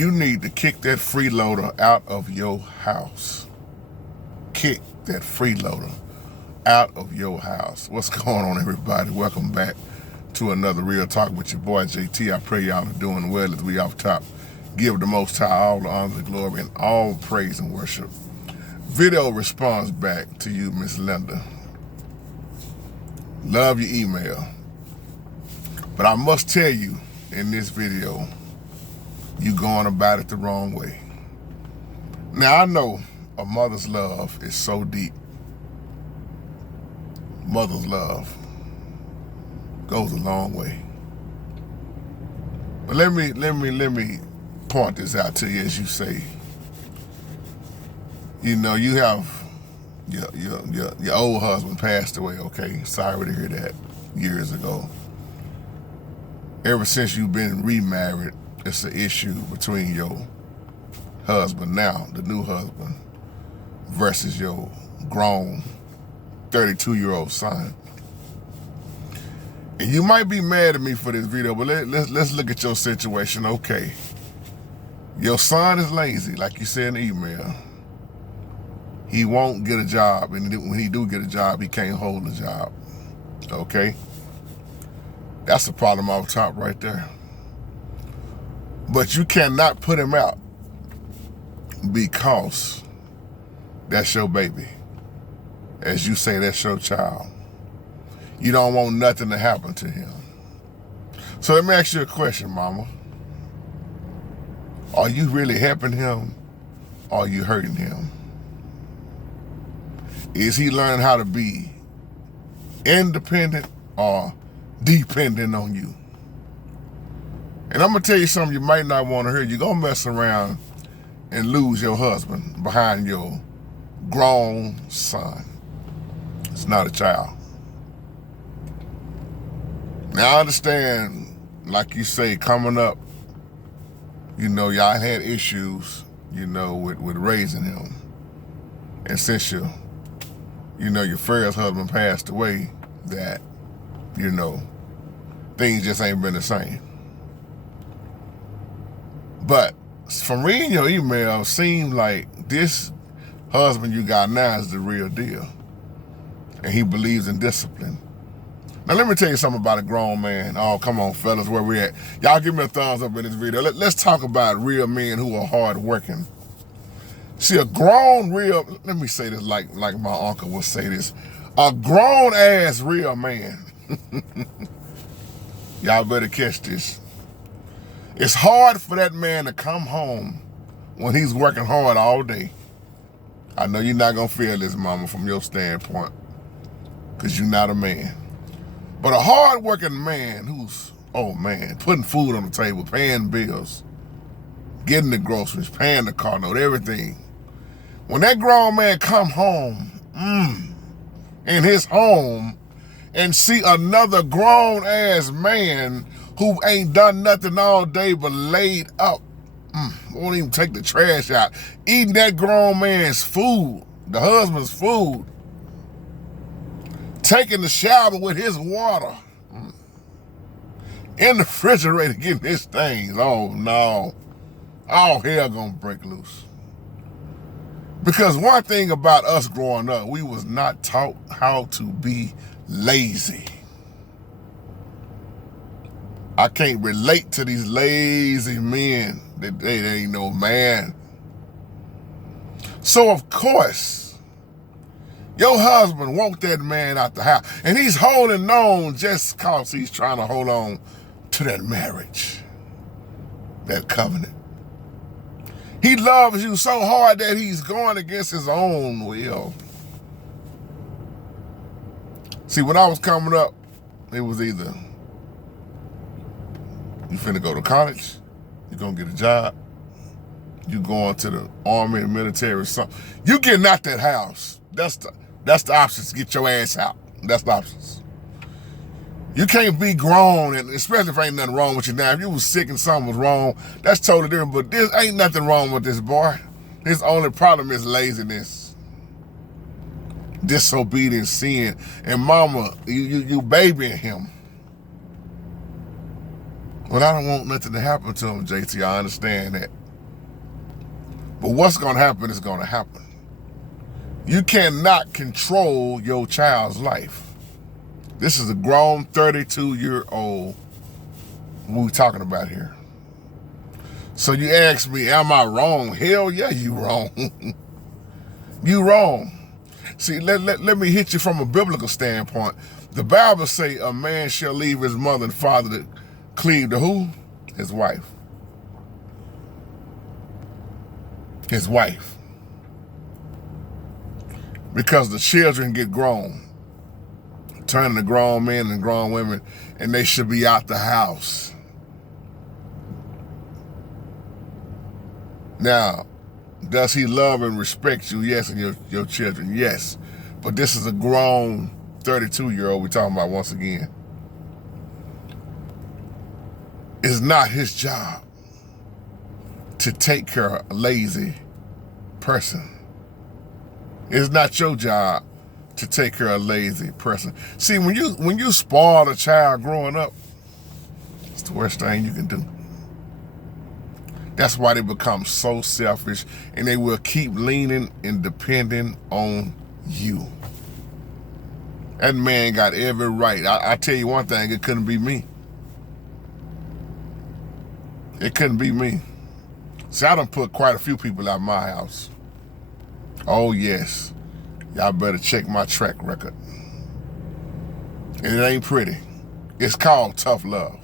You need to kick that freeloader out of your house. Kick that freeloader out of your house. What's going on, everybody? Welcome back to another Real Talk with your boy JT. I pray y'all are doing well as we off top. Give the Most High all the honor, the glory, and all praise and worship. Video response back to you, Miss Linda. Love your email. But I must tell you in this video, you going about it the wrong way. Now, I know a mother's love is so deep. Mother's love goes a long way. But let me point this out to you. As you say, you know, you have your old husband passed away, okay? Sorry to hear that, years ago. Ever since you've been remarried, it's an issue between your husband now, the new husband, versus your grown 32-year-old son. And you might be mad at me for this video, but let's look at your situation. Okay, your son is lazy, like you said in the email. He won't get a job, and when he do get a job, he can't hold a job. Okay, that's the problem off top right there. But you cannot put him out because that's your baby. As you say, that's your child. You don't want nothing to happen to him. So let me ask you a question, mama. Are you really helping him or are you hurting him? Is he learning how to be independent or dependent on you? And I'm going to tell you something you might not want to hear. You're going to mess around and lose your husband behind your grown son. It's not a child. Now, I understand, like you say, coming up, you know, y'all had issues, you know, with raising him. And since your first husband passed away, that, you know, things just ain't been the same. But from reading your email, it seems like this husband you got now is the real deal. And he believes in discipline. Now, let me tell you something about a grown man. Oh, come on, fellas, where we at? Y'all give me a thumbs up in this video. Let's talk about real men who are hard working. See, a grown real, let me say this like my uncle would say this, a grown ass real man. Y'all better catch this. It's hard for that man to come home when he's working hard all day. I know you're not gonna feel this, mama, from your standpoint, because you're not a man. But a hard-working man who's, oh man, putting food on the table, paying bills, getting the groceries, paying the car note, everything. When that grown man come home, in his home, and see another grown-ass man who ain't done nothing all day but laid up, won't even take the trash out, eating that grown man's food, the husband's food, taking the shower with his water, in the refrigerator getting his things. Oh no, all hell gonna break loose. Because one thing about us growing up, we was not taught how to be lazy. I can't relate to these lazy men. They ain't no man. So of course, your husband want that man out the house. And he's holding on just cause he's trying to hold on to that marriage, that covenant. He loves you so hard that he's going against his own will. See, when I was coming up, it was either you finna go to college, you're gonna get a job, you going to the army and military or something. You getting out that house. That's the options. Get your ass out. That's the options. You can't be grown, and especially if ain't nothing wrong with you now. If you was sick and something was wrong, that's totally different. But there ain't nothing wrong with this boy. His only problem is laziness, disobedience, sin. And mama, you babying him. Well, I don't want nothing to happen to him, JT. I understand that. But what's going to happen is going to happen. You cannot control your child's life. This is a grown 32-year-old we're talking about here. So you ask me, am I wrong? Hell yeah, you wrong. You wrong. See, let me hit you from a biblical standpoint. The Bible say a man shall leave his mother and father to cleave to who? His wife. His wife. Because the children get grown, turning to grown men and grown women, and they should be out the house. Now, does he love and respect you? Yes, and your children? Yes. But this is a grown 32-year-old we're talking about once again. It's not his job to take care of a lazy person. It's not your job to take care of a lazy person. See, when you spoil a child growing up, it's the worst thing you can do. That's why they become so selfish, and they will keep leaning and depending on you. That man got every right. I tell you one thing, it couldn't be me. It couldn't be me. See, I done put quite a few people out of my house. Oh yes, y'all better check my track record. And it ain't pretty. It's called tough love.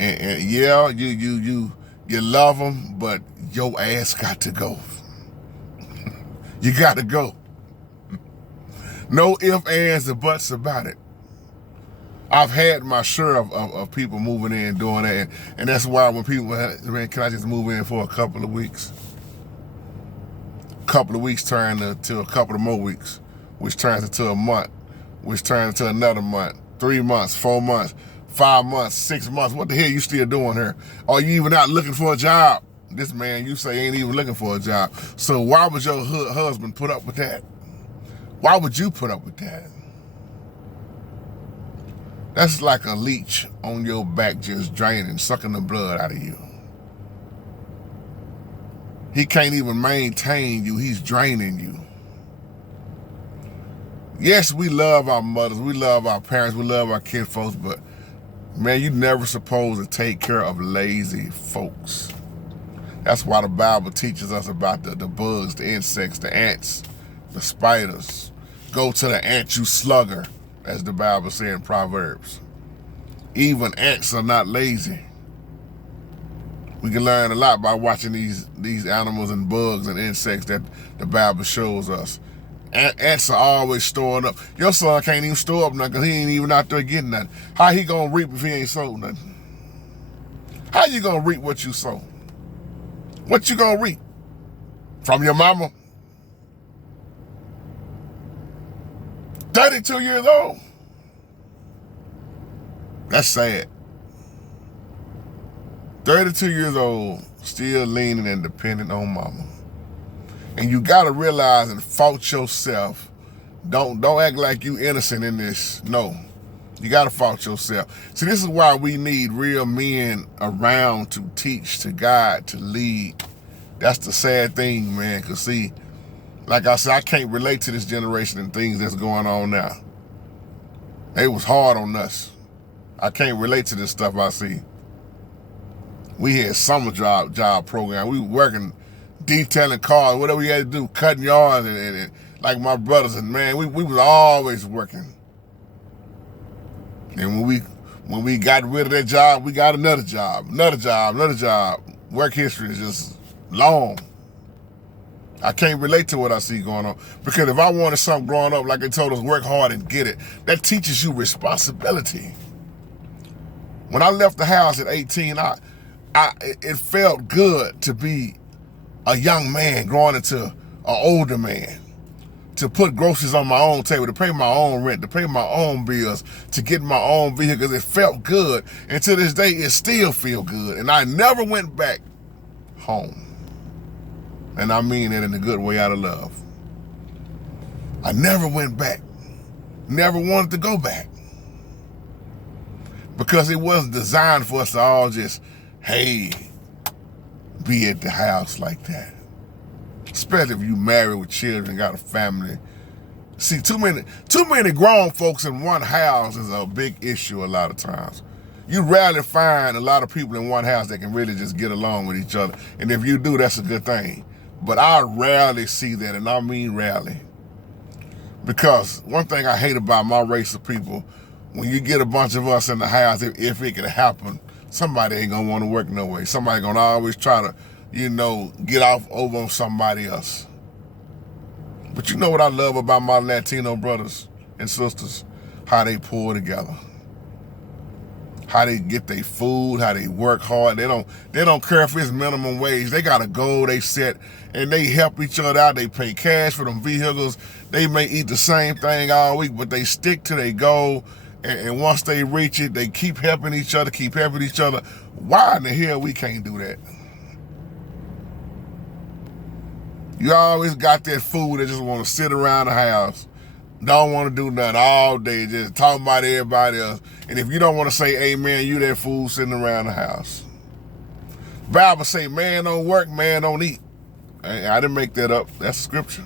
And yeah, you love them, but your ass got to go. You got to go. No ifs, ands, or buts about it. I've had my share of people moving in doing that, and that's why when people, man, can I just move in for a couple of weeks? A couple of weeks turned to a couple of more weeks, which turns into a month, which turns into another month, 3 months, 4 months, 5 months, 6 months. What the hell you still doing here? Are you even out looking for a job? This man, you say, ain't even looking for a job. So why would your husband put up with that? Why would you put up with that? That's like a leech on your back just draining, sucking the blood out of you. He can't even maintain you. He's draining you. Yes, we love our mothers. We love our parents. We love our kinfolks. But, man, you're never supposed to take care of lazy folks. That's why the Bible teaches us about the bugs, the insects, the ants, the spiders. Go to the ant, you slugger, as the Bible says in Proverbs. Even ants are not lazy. We can learn a lot by watching these animals and bugs and insects that the Bible shows us. Ants are always storing up. Your son can't even store up nothing because he ain't even out there getting nothing. How he gonna reap if he ain't sold nothing? How you gonna reap what you sow? What you gonna reap? From your mama? 32 years old. That's sad. 32 years old, still leaning and dependent on mama. And you gotta realize and fault yourself. Don't act like you innocent in this. No, you gotta fault yourself. See, this is why we need real men around to teach, to guide, to lead. That's the sad thing, man, because see, like I said, I can't relate to this generation and things that's going on now. It was hard on us. I can't relate to this stuff I see. We had summer job program. We were working, detailing cars, whatever we had to do, cutting yards, and like my brothers, and man, we was always working. And when we got rid of that job, we got another job. Work history is just long. I can't relate to what I see going on. Because if I wanted something growing up, like they told us, work hard and get it, that teaches you responsibility. When I left the house at 18, it felt good to be a young man growing into an older man, to put groceries on my own table, to pay my own rent, to pay my own bills, to get my own vehicle. It felt good. And to this day, it still feels good. And I never went back home. And I mean it in a good way, out of love. I never went back. Never wanted to go back. Because it wasn't designed for us to all just, hey, be at the house like that. especially if you married with children, got a family. See, too many grown folks in one house is a big issue a lot of times. You rarely find a lot of people in one house that can really just get along with each other. And if you do, that's a good thing. But I rarely see that, and I mean rarely. Because one thing I hate about my race of people, when you get a bunch of us in the house, if it could happen, somebody ain't gonna want to work no way. Somebody gonna always try to, get off over on somebody else. But you know what I love about my Latino brothers and sisters? How they pull together. How they get their food, how they work hard. They don't care if it's minimum wage. They got a goal they set, and they help each other out. They pay cash for them vehicles. They may eat the same thing all week, but they stick to their goal. And once they reach it, they keep helping each other, Why in the hell we can't do that? You always got that fool that just want to sit around the house, don't want to do nothing all day, just talking about everybody else. And if you don't want to say amen, you that fool sitting around the house. Bible say, man don't work, man don't eat. I didn't make that up. That's scripture.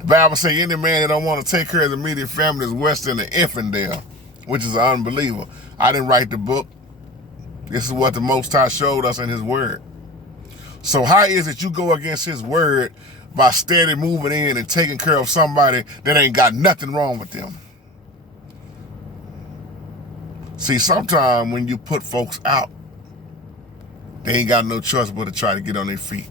The Bible say any man that don't want to take care of the immediate family is worse than an infidel, which is an unbeliever. I didn't write the book. This is what the Most High showed us in his word. So how is it you go against his word by steady moving in and taking care of somebody that ain't got nothing wrong with them? See, sometimes when you put folks out, they ain't got no choice but to try to get on their feet.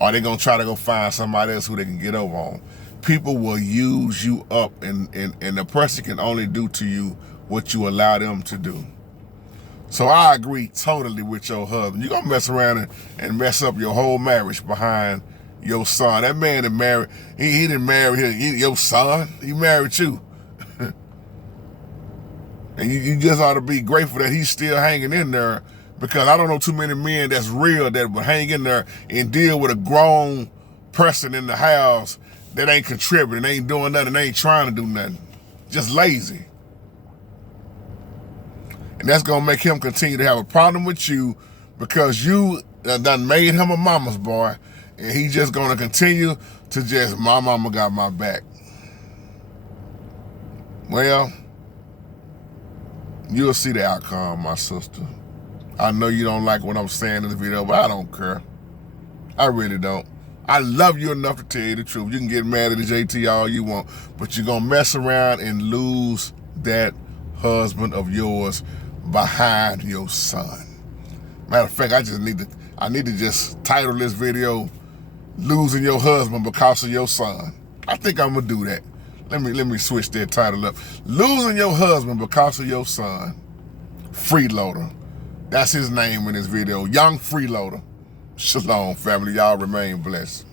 Or they gonna try to go find somebody else who they can get over on. People will use you up, and the person can only do to you what you allow them to do. So I agree totally with your husband. You're gonna mess around and mess up your whole marriage behind your son. That man that married, he didn't marry your son, he married you. And you just ought to be grateful that he's still hanging in there, because I don't know too many men that's real that would hang in there and deal with a grown person in the house that ain't contributing, ain't doing nothing, ain't trying to do nothing. Just lazy. And that's gonna make him continue to have a problem with you, because you done made him a mama's boy, and he just gonna continue to just, my mama got my back. Well, you'll see the outcome, my sister. I know you don't like what I'm saying in the video, but I don't care. I really don't. I love you enough to tell you the truth. You can get mad at the JT all you want, but you're gonna mess around and lose that husband of yours behind your son. Matter of fact, I need to just title this video, Losing Your Husband Because of Your Son. I think I'm gonna do that. Let me switch that title up. Losing Your Husband Because of Your Son. Freeloader. That's his name in this video. Young Freeloader. Shalom, family. Y'all remain blessed.